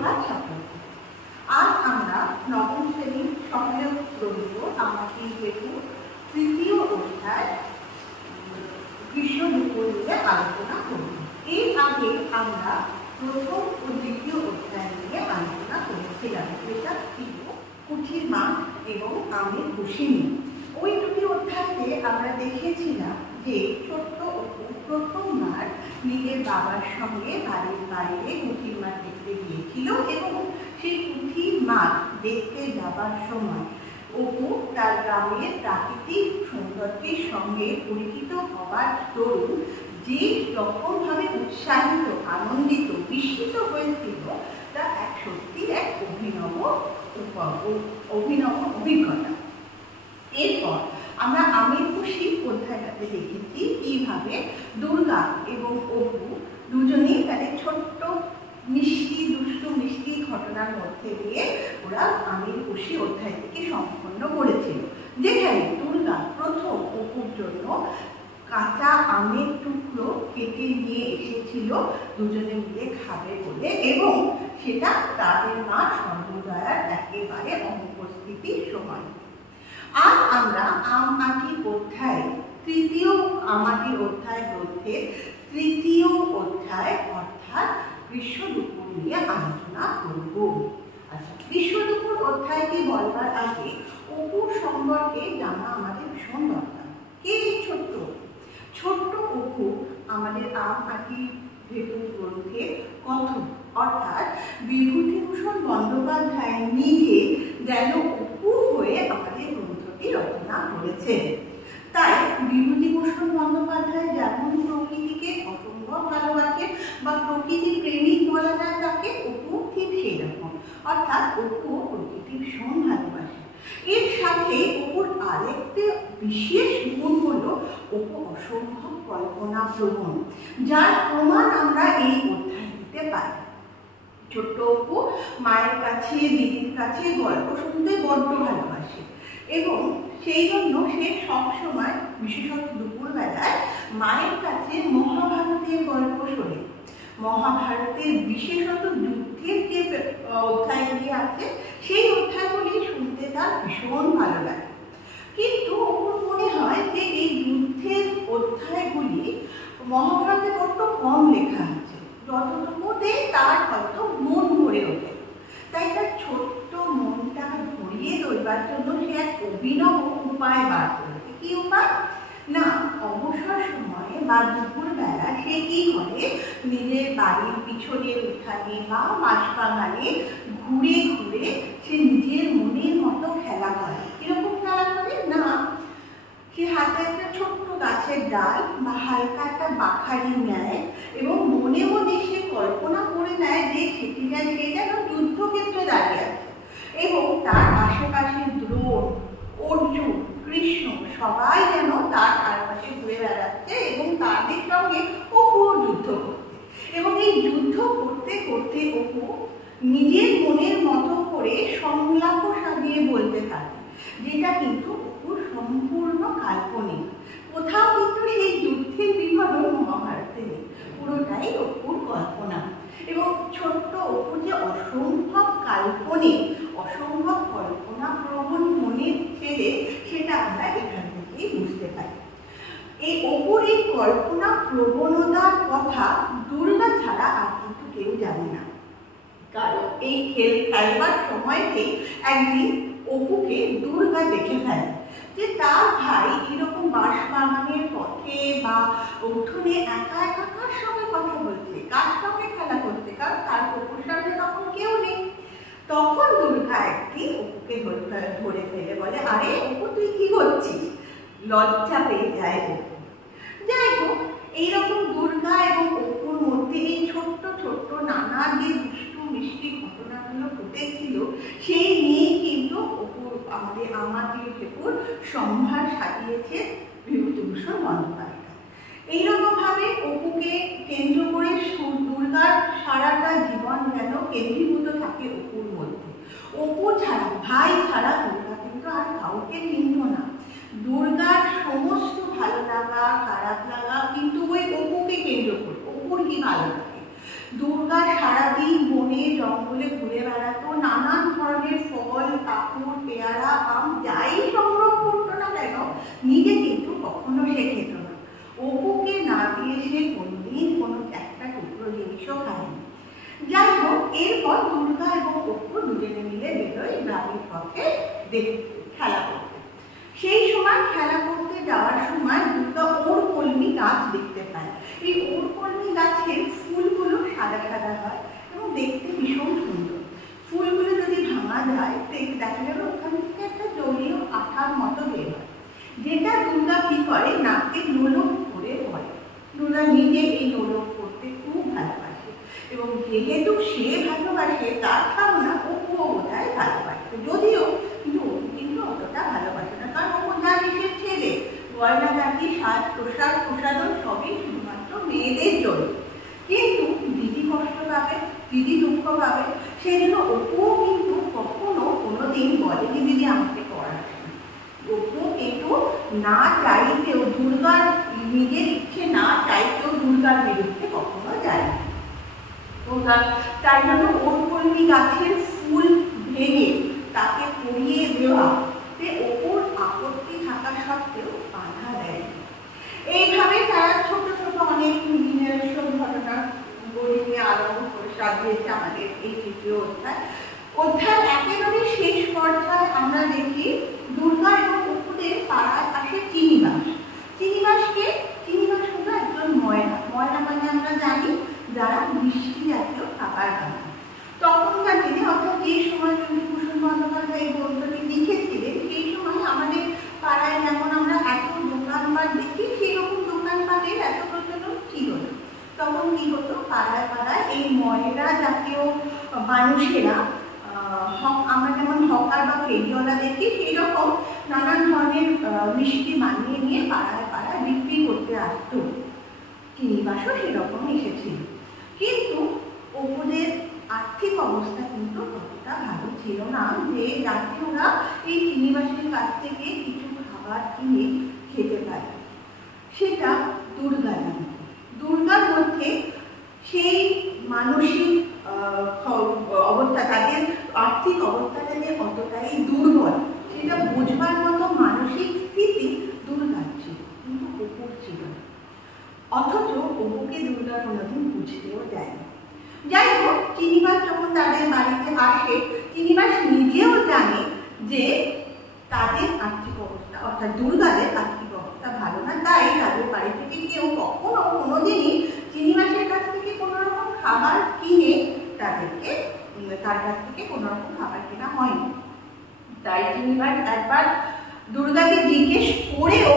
সুপ্রভাত সকলকে। আজ আমরা নবম শ্রেণীর সহায়ক গ্রন্থ আমাকে হেতু তৃতীয় অধ্যায় গ্রীষ্ম দুপুর নিয়ে আলোচনা করব। এর আগে আমরা প্রথম ও দ্বিতীয় অধ্যায় নিয়ে আলোচনা করেছিলাম, যেটা ছিল কুঠির মাঠ এবং আমের খুশি নিয়ে। ওই দুটি অধ্যায়তে আমরা দেখেছিলাম যে ছোট্ট অপু প্রথমবার নিজের বাবার সঙ্গে বাড়ির বাইরে কুঠির মাঠ দেখতে গিয়েছিল এবং সেই কুঠির মাঠ দেখতে যাবার সময় অপু তার গ্রামের প্রাকৃতিক সৌন্দর্যের সঙ্গে পরিচিত হওয়ার দরুন যে রকমভাবে উৎসাহিত, আনন্দিত, বিস্মিত হয়েছিল তা সত্যি এক অভিনব অভিজ্ঞতা। এরপর আমরা আমের খুশি অধ্যায়টাতে দেখেছি কিভাবে দুর্গা এবং অপু দুজনেই তাদের ছোট্ট দুষ্টু মিষ্টি ঘটনার মধ্যে দিয়ে ওরা আমের খুশি অধ্যায়টিকে সম্পন্ন করেছিল, যেখানে দুর্গা প্রথম অপুর জন্য কাঁচা আমের টুকরো কেটে নিয়ে এসেছিল দুজনে মিলে খাবে বলে, এবং সেটা তাদের মা সর্বজয়ার একেবারে অনুপস্থিতির সময়। আজ আমরা আমআটি অধ্যায় তৃতীয় আমআটি অধ্যায় গ্রন্থের তৃতীয় অধ্যায় অর্থাৎ গ্রীষ্ম দুপুর নিয়ে আলোচনা করব। আচ্ছা, গ্রীষ্ম দুপুর অধ্যায়টি বলবার আগে অপুর সম্পর্কে জানা আমাদের ভীষণ দরকার। কে এই ছোট্ট অপু আমাদের আমআটি হেতু গ্রন্থের কথক, অর্থাৎ বিভূতিভূষণ বন্দ্যোপাধ্যায় নিজে যেন অপু হয়ে আমাদের গ্রন্থটি রচনা করেছেন। তাই বিভূতিভূষণ বন্দ্যোপাধ্যায় যেমন প্রকৃতিকে অসম্ভব ভালোবাসেন বা প্রকৃতি প্রেমিক বলা যায় তাকে, অপু ঠিক সেই রকম, অর্থাৎ অপু প্রকৃতি ভীষণ ভালোবাসে। এর সাথে অপুর আরেকটি বিশেষ গুণ হলো অপু অসম্ভব কল্পনা প্রবণ, যার প্রমাণ আমরা এই অধ্যায়টিতে পাই। ছোট্ট অপু মায়ের কাছে, দিদির কাছে গল্প শুনতে বড্ড ভালোবাসে এবং সেই জন্য সে সবসময়, বিশেষত দুপুরবেলায় মায়ের কাছে মহাভারতের গল্প শোনে। মহাভারতের বিশেষত যুদ্ধের যে অধ্যায়গুলি আছে সেই অধ্যায়গুলি শুনতে তার ভীষণ ভালো লাগে। কিন্তু অপুর মনে হয় যে এই যুদ্ধের অধ্যায়গুলি মহাভারতে বড্ড কম লেখা আছে, যতটুকুতে তার হয়তো মন ভরে ওঠে। তাই তার ছোট্ট মনটা ভরিয়ে দেবার জন্য সে এক অভিনব উপায় বার করেছে। কি উপায়? না, অবসর সময়ে বা দুপুরবেলা সে কি করে, নিজের বাড়ির পিছনের উঠানে বা বাঁশবাগানে ঘুরে ঘুরে সে নিজের মনের মতো খেলা করে। কিরকম খেলা করে? না, সে হাতে একটা ছোট্ট গাছের ডাল বা হালকা একটা বাখারি নেয় এবং মনে মনে সে কল্পনা করে নেয় যে সেটি যেন যুদ্ধক্ষেত্রে দাঁড়িয়ে আছে এবং তার আশেপাশে দ্রোণ, অর্জুন, কৃষ্ণ সবাই যেন তার চারপাশে ঘুরে বেড়াচ্ছে এবং তাদের সঙ্গে অপু যুদ্ধ করছে। এবং এই যুদ্ধ করতে করতে অপু নিজের মনের মতো করে সংলাপ সাজিয়ে বলতে থাকে, যেটা কিন্তু অপুর সম্পূর্ণ কাল্পনিক। কোথাও কিন্তু সেই যুদ্ধের বিবরণ মহাভারতে নেই, পুরোটাই অপুর কল্পনা। এবং ছোট্ট অপুর যে অসম্ভব কাল্পনিক, অসম্ভব কল্পনা প্রবণ মনের ছেলে, সেটা আমরা এখান থেকেই বুঝতে পারি। এই অপুর এই কল্পনা প্রবণতার কথা দুর্গা ছাড়া আর কিন্তু কেউ জানে না, কারণ এই খেলবার সময়তেই একদিন অপুকে দুর্গা দেখে ফেলে যে তার ভাই এরকম বাঁশবাগানের পথে বা উঠোনে একা একা কার সঙ্গে কথা বলছে, কার সঙ্গে খেলা করছে, কারণ তার অপুর সামনে তখন কেউ নেই। তখন দুর্গা একদিন অপুকে ধরে ফেলে বলে, আরে অপু তুই কি করছিস? লজ্জা পেয়ে যায় অপু। যাই হোক, এইরকম দুর্গা এবং অপুর মধ্যে এই ছোট্ট ছোট্ট নানা যে দুষ্টু মিষ্টি ঘটনাগুলো ঘটেছিল সেই নিয়েই কিন্তু অপুর আমাদের হেতুর সম্ভার সাজিয়েছে বিভূতিভূষণ বন্দ্যোপাধ্যায়। এইরকম ভাবে অপুকে কেন্দ্র করে দুর্গার সারাটা জীবন যেন কেন্দ্রীভূত থাকে অপুর মধ্যে। অপু ছাড়া, ভাই ছাড়া দুর্গা কিন্তু আর কাউকে চিনত না। দুর্গার সমস্ত ভালো লাগা, খারাপ লাগা কিন্তু ওই অপুকে কেন্দ্র করে। অপুর কি ভালো লাগে? দুর্গা সারাদিন বনে জঙ্গলে দুর্গা এবং অপু দুজনে মিলে বেরোয় গ্রামের পথে খেলা করতে। সেই সময় খেলা করতে যাওয়ার সময় দুর্গা ওর কলমি গাছ দেখতে পায়। এই ওর কলমি গাছের ফুলগুলো সাদা সাদা হয় এবং দেখতে ভীষণ সুন্দর। ফুলগুলো যদি ভাঙা যায় দেখা যাবে ওখান থেকে একটা জলীয় আঠার মতো বের হয়, যেটা দুর্গা কি করে নাকে নোলক করে পড়ে। দুর্গা নিজে এই নোলক করতে খুব ভালোবাসে এবং যেহেতু সে ভালোবাসে তার ধারণা অপুও বোধহয় ভালোবাসে, যদিও কিন্তু অপু কিন্তু অতটা ভালোবাসে না, কারণ অপু জানে সে ছেলে, গয়নাগাটি সাজ পোশাক প্রসাধন সবই শুধুমাত্র মেয়েদের জন্য। কিন্তু দিদি কষ্ট পাবে, দিদি দুঃখ পাবে, সেই জন্য অপুও কিন্তু কখনো কোনোদিন বলেনি দিদি আমাকে পড়াবে না। অপু কিন্তু না চাইতেও দুর্গার নিজের ইচ্ছে না চাইতেও দুর্গার বিরুদ্ধে কখনো যায় না। তাই জন্য ওর কলমি গাছের ফুল ভেঙে তাকে পরিয়ে দেওয়াতে অপুর আপত্তি থাকা সত্ত্বেও বাধা দেয়। এইভাবে তারা ছোট ছোট অনেক সব ঘটনা বই নিয়ে আরম্ভ করে সাজিয়েছে আমাদের এই তৃতীয় অধ্যায়। অধ্যায় একেবারে শেষ পর্যায়ে আমরা দেখি দুর্গা এবং অপুদের পাড়ায় আসে চিনিবাস। চিনিবাস হলো একজন ময়না। ময়না মানে আমরা জানি যারা মিষ্টি জাতীয় খাবার বানায়। তখনকার দিনে অর্থাৎ যে সময় বিভূতিভূষণ বন্দ্যোপাধ্যায় এই গ্রন্থটি লিখেছিলেন সেই সময় আমাদের পাড়ায় যেমন আমরা এত দোকানপাট দেখি সেরকম দোকানপাটের এত প্রচলন ছিল না। তখন কি হতো, পাড়ায় পাড়ায় এই ময়না জাতীয় মানুষেরা, আমরা যেমন হকার বা ফেরিওয়ালা দেখি সেই রকম নানান ধরনের মিষ্টি বানিয়ে নিয়ে পাড়ায় পাড়ায় বিক্রি করতে আসতো। চিনিবাসও সেরকম এসেছিল, কিন্তু অপুদের আর্থিক অবস্থা কিন্তু ততটা ভালো ছিল না যে যাতে ওরা এই চিনিবাসের কাছ থেকে কিছু খাবার কিনে খেতে পারে। সেটা দুর্গা জানে। দুর্গার মধ্যে সেই মানসিক অবস্থা, তাদের আর্থিক অবস্থাটা যে কতটাই দুর্বল সেটা বোঝবার মতো মানসিক স্থিতি দুর্গার ছিল, কিন্তু অপুর ছিল না। অথচ অপুকে দুর্গা কোনোদিন বুঝতেও দেয় না। যাই হোক, চিনিবাস যখন তাদের বাড়িতে আসে, চিনিবাস নিজেও জানে যে তাদের আর্থিক অবস্থা অর্থাৎ দুর্গাদের আর্থিক অবস্থা ভালো না, তাই তাদের বাড়ি থেকে কেউ কখনো কোনোদিনই চিনিবাসের কাছ থেকে কোনো রকম খাবার কিনে তার কাছ থেকে কোনো রকম খাবার কেনা হয়নি। তাই চিনিবাস একবার দুর্গাকে জিজ্ঞেস করেও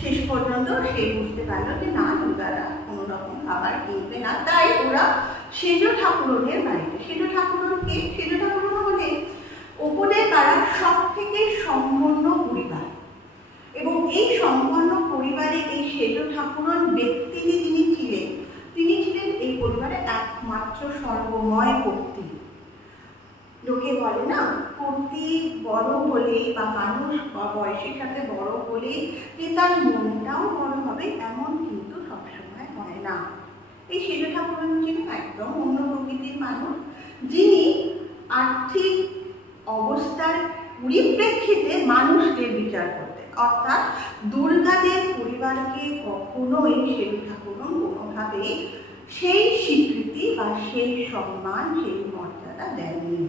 শেষ পর্যন্ত সে বুঝতে পারলো যে না, দুর্গারা কোনো রকম খাবার কিনবে না। তাই ওরা সেজ ঠাকুরনের বাড়িতে, সেজ ঠাকুরন হলে অপুদের পাড়ার সব থেকে সম্পন্ন পরিবার, এবং এই সম্পন্ন পরিবারে এই সেজ ঠাকুরন ব্যক্তি যিনি ছিলেন এই পরিবারে একমাত্র সর্বময় কর্ত্রী। লোকে বলে না, কর্ত্রী বড় হলে বা মানুষ বয়সের সাথে বড় হলে যে তার মনটাও বড় হবে এমন কিন্তু সবসময় হয় না। এই সেজ ঠাকুরন ছিলেন একদম অন্য প্রকৃতির মানুষ, যিনি আর্থিক অবস্থার পরিপ্রেক্ষিতে মানুষদের বিচার করতেন। অর্থাৎ দুর্গাদের পরিবারকে কখনোই সেজ ঠাকুরন কোনোভাবে সেই স্বীকৃতি বা সেই সম্মান, সেই মর্যাদা দেননি।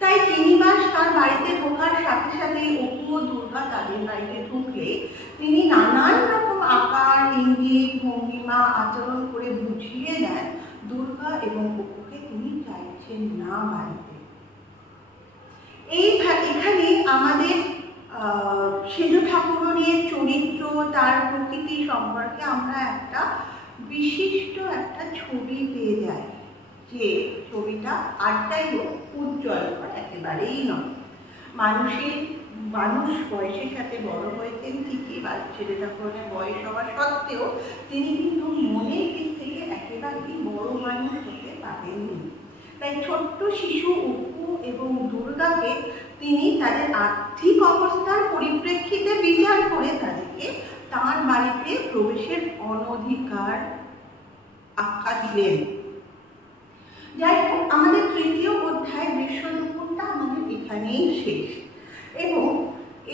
তাই চিনিবাস তার বাড়িতে ঢোকার সাথে সাথে অপু ও দুর্গা তাদের বাড়িতে ঢুকলে তিনি নানান রকম আকার ইঙ্গিত ভঙ্গিমা আচরণ করে বুঝিয়ে দেন দুর্গা এবং অপুকে তিনি চাইছেন না বাড়িতে। এখানে আমাদের সেজ ঠাকুরনের চরিত্র, তার প্রকৃতি সম্পর্কে আমরা একটা বিশিষ্ট একটা ছবি পেয়ে যাই, যে ছবিটা আরটাই হোক উজ্জ্বলকর একেবারেই নয়। মানুষ বয়সের সাথে বড় হয়েছেন ঠিকই, বা সেজ ঠাকুরনের বয়স হওয়া সত্ত্বেও তিনি কিন্তু মনের দিক থেকে একেবারেই বড় মানুষ হতে পারেননি। তাই ছোট্ট শিশু অপু এবং দুর্গাকে তিনি তাদের আর্থিক অবস্থার পরিপ্রেক্ষিতে বিচার করে তাদেরকে তাঁর বাড়িতে প্রবেশের অনধিকার আখ্যা দিলেন। যাই হোক, আমাদের তৃতীয় অধ্যায় বৃষদুপুরটা আমাদের এখানেই শেষ, এবং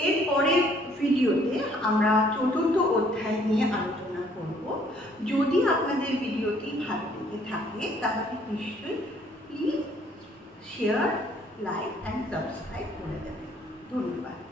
এর পরের ভিডিওতে আমরা চতুর্থ অধ্যায় নিয়ে আলোচনা করব। যদি আপনাদের ভিডিওটি ভালো লেগে থাকে তাহলে নিশ্চয়ই please share, like and subscribe করে দেবেন। ধন্যবাদ।